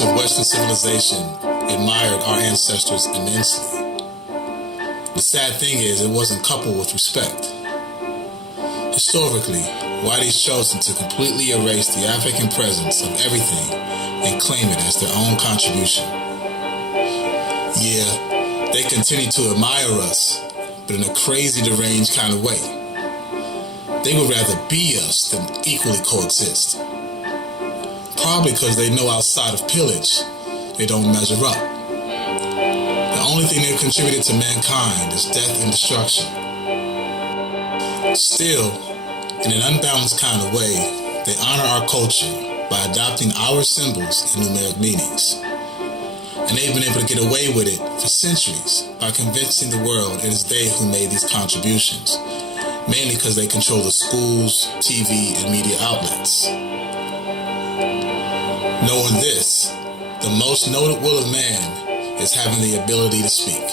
Of Western civilization admired our ancestors immensely. The sad thing is, it wasn't coupled with respect. Historically, whiteys chosen to completely erase the African presence of everything and claim it as their own contribution. Yeah, they continue to admire us, but in a crazy, deranged kind of way. They would rather be us than equally coexist. Probably because they know outside of pillage, they don't measure up. The only thing they've contributed to mankind is death and destruction. Still, in an unbalanced kind of way, they honor our culture by adopting our symbols and numeric meanings. And they've been able to get away with it for centuries by convincing the world it is they who made these contributions, mainly because they control the schools, TV, and media outlets. Knowing this, the most noted will of man is having the ability to speak.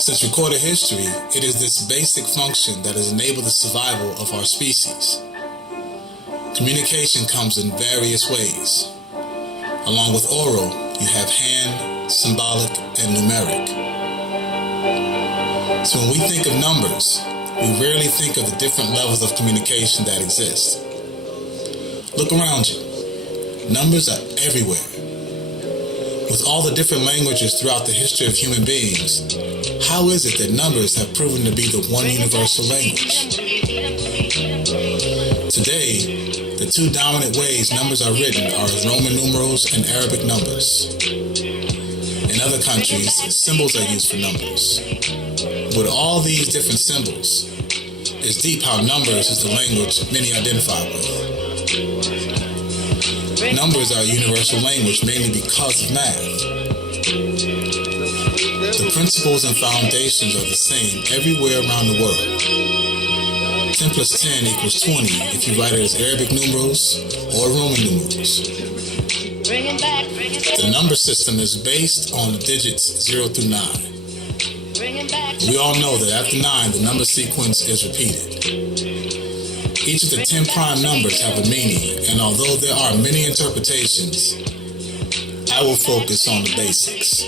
Since recorded history, it is this basic function that has enabled the survival of our species. Communication comes in various ways. Along with oral, you have hand, symbolic, and numeric. So when we think of numbers, we rarely think of the different levels of communication that exist. Look around you. Numbers are everywhere. With all the different languages throughout the history of human beings, how is it that numbers have proven to be the one universal language? Today, the two dominant ways numbers are written are as Roman numerals and Arabic numbers. In other countries, symbols are used for numbers. With all these different symbols, it's deep how numbers is the language many identify with. Numbers are a universal language mainly because of math. The principles and foundations are the same everywhere around the world. 10 plus 10 equals 20 if you write it as Arabic numerals or Roman numerals. The number system is based on the digits 0 through 9. We all know that after 9, the number sequence is repeated. Each of the 10 prime numbers have a meaning, and although there are many interpretations, I will focus on the basics.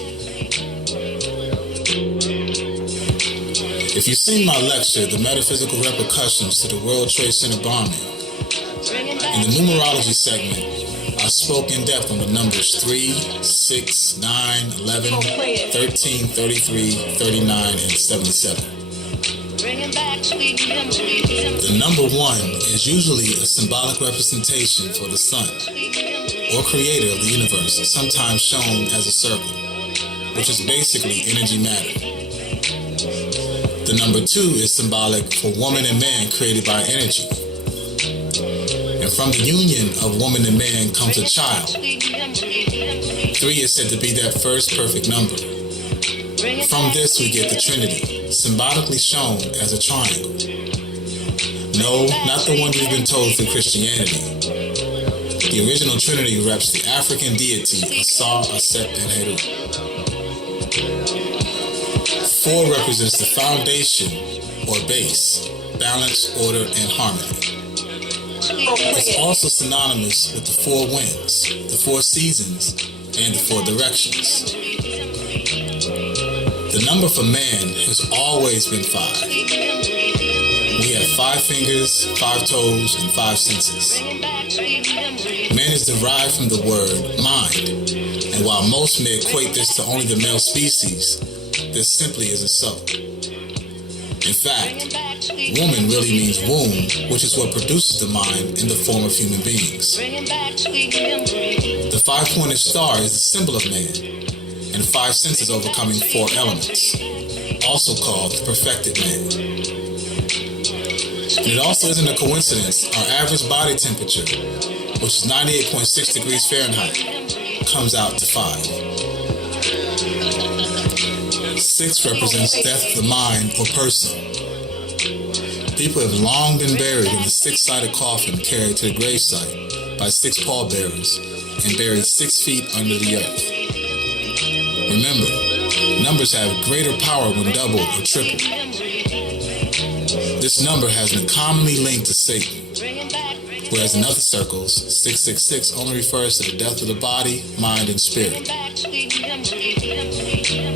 If you've seen my lecture, The Metaphysical Repercussions to the World Trade Center Bombing, in the numerology segment, I spoke in depth on the numbers 3, 6, 9, 11, 13, 33, 39, and 77. The number 1 is usually a symbolic representation for the sun, or creator of the universe, sometimes shown as a circle, which is basically energy matter. The number 2 is symbolic for woman and man created by energy. And from the union of woman and man comes a child. 3 is said to be that first perfect number. From this we get the Trinity, symbolically shown as a triangle. No, not the one we've been told through Christianity. The original Trinity reps the African deity Asa, Aset, and Heru. 4 represents the foundation or base, balance, order, and harmony. It's also synonymous with the 4 winds, the 4 seasons, and the 4 directions. The number for man has always been 5. We have 5 fingers, 5 toes, and 5 senses. Man is derived from the word mind, and while most may equate this to only the male species, this simply isn't so. In fact, woman really means womb, which is what produces the mind in the form of human beings. The five-pointed star is the symbol of man, and five senses overcoming four elements, also called the perfected man. And it also isn't a coincidence our average body temperature, which is 98.6 degrees Fahrenheit, comes out to 5. 6 represents death of the mind or person. People have long been buried in the 6-sided coffin carried to the gravesite by 6 pallbearers and buried 6 feet under the earth. Remember, numbers have greater power when doubled or tripled. This number has been commonly linked to Satan, whereas in other circles, 666 only refers to the death of the body, mind, and spirit.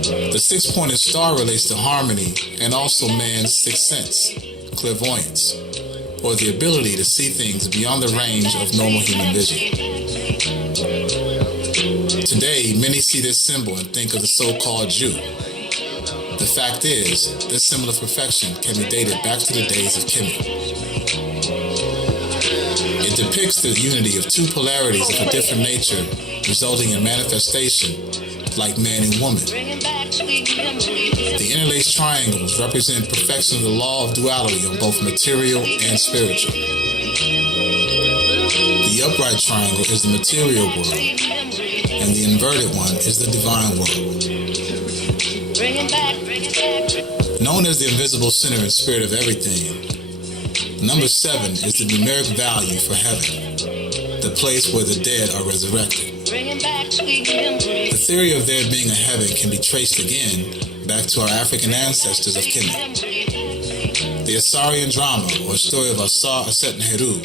The 6-pointed star relates to harmony and also man's sixth sense, clairvoyance, or the ability to see things beyond the range of normal human vision. Today, many see this symbol and think of the so-called Jew. The fact is, this symbol of perfection can be dated back to the days of Kemet. It depicts the unity of two polarities of a different nature, resulting in manifestation like man and woman. The interlaced triangles represent perfection of the law of duality on both material and spiritual. The upright triangle is the material world, and the inverted one is the divine world. Known as the invisible center and spirit of everything, number 7 is the numeric value for heaven, the place where the dead are resurrected. The theory of there being a heaven can be traced again back to our African ancestors of Kemet. The Asarian drama, or story of Asar, Aset, and Heru,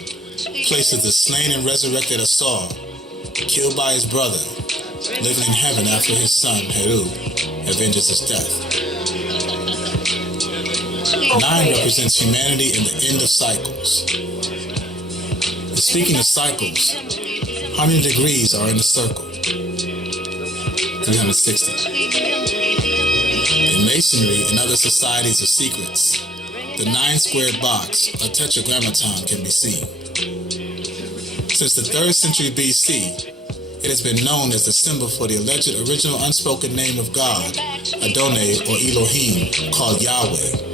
places the slain and resurrected Asar, killed by his brother, living in heaven after his son, Heru, avenges his death. 9 represents humanity and the end of cycles. Speaking of cycles, how many degrees are in a circle? 360. In Masonry and other societies of secrets, the 9-squared box, or tetragrammaton, can be seen. Since the 3rd century BC, it has been known as the symbol for the alleged original unspoken name of God, Adonai or Elohim, called Yahweh.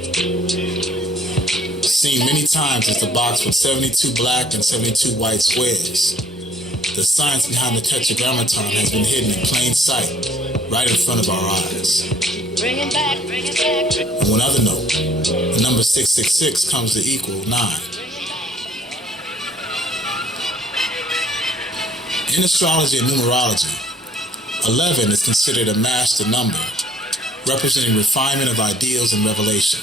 Seen many times as the box with 72 black and 72 white squares. The science behind the tetragrammaton has been hidden in plain sight, right in front of our eyes. On one other note, the number 666 comes to equal 9. In astrology and numerology, 11 is considered a master number, representing refinement of ideals and revelation.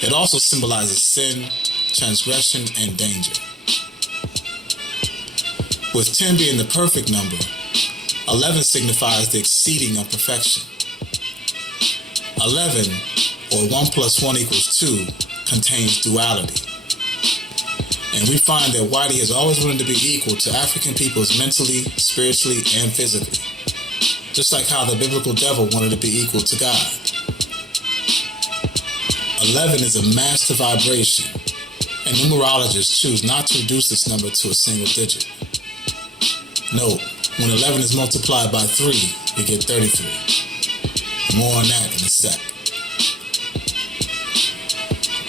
It also symbolizes sin, transgression, and danger. With 10 being the perfect number, 11 signifies the exceeding of perfection. 11, or 1 plus 1 equals 2, contains duality. And we find that Whitey has always wanted to be equal to African peoples mentally, spiritually, and physically. Just like how the biblical devil wanted to be equal to God. 11 is a master vibration, and numerologists choose not to reduce this number to a single digit. Note, when 11 is multiplied by 3, we get 33. More on that in a sec.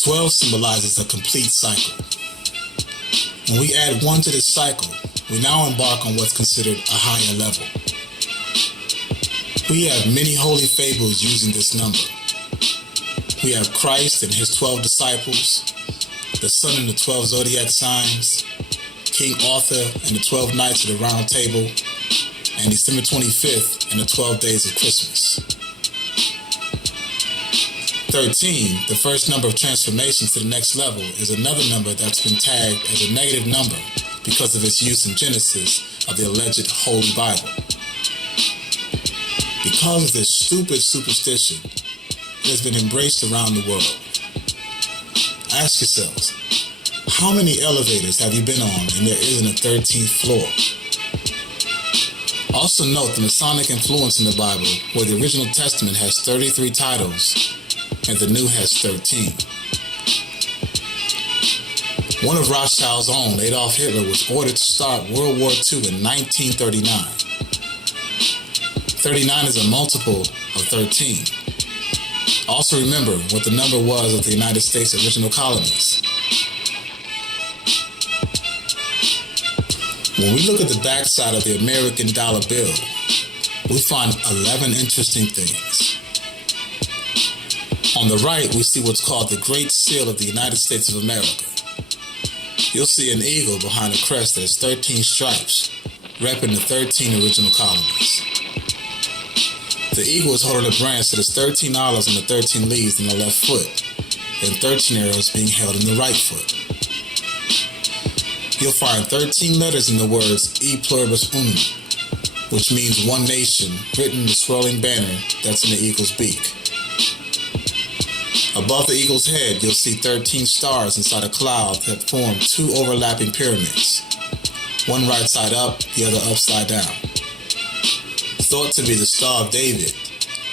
12 symbolizes a complete cycle. When we add 1 to this cycle, we now embark on what's considered a higher level. We have many holy fables using this number. We have Christ and his 12 disciples, the sun and the 12 zodiac signs, King Arthur and the 12 knights of the round table, and December 25th and the 12 days of Christmas. 13, the first number of transformations to the next level, is another number that's been tagged as a negative number because of its use in Genesis of the alleged Holy Bible. Because of this stupid superstition, it has been embraced around the world. Ask yourselves, how many elevators have you been on and there isn't a 13th floor? Also note the Masonic influence in the Bible, where the original Testament has 33 titles, and the new has 13. One of Rothschild's own, Adolf Hitler, was ordered to start World War II in 1939. 39 is a multiple of 13. Also remember what the number was of the United States' original colonies. When we look at the backside of the American dollar bill, we find 11 interesting things. On the right, we see what's called the Great Seal of the United States of America. You'll see an eagle behind a crest that has 13 stripes, repping the 13 original colonies. The eagle is holding a branch that has 13 olives and the 13 leaves in the left foot, and 13 arrows being held in the right foot. You'll find 13 letters in the words E Pluribus Unum, which means one nation, written in the swirling banner that's in the eagle's beak. Above the eagle's head, you'll see 13 stars inside a cloud that form two overlapping pyramids, one right side up, the other upside down. Thought to be the Star of David,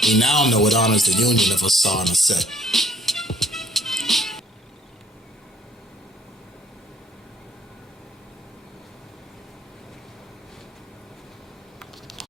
we now know it honors the union of Asar and Aset.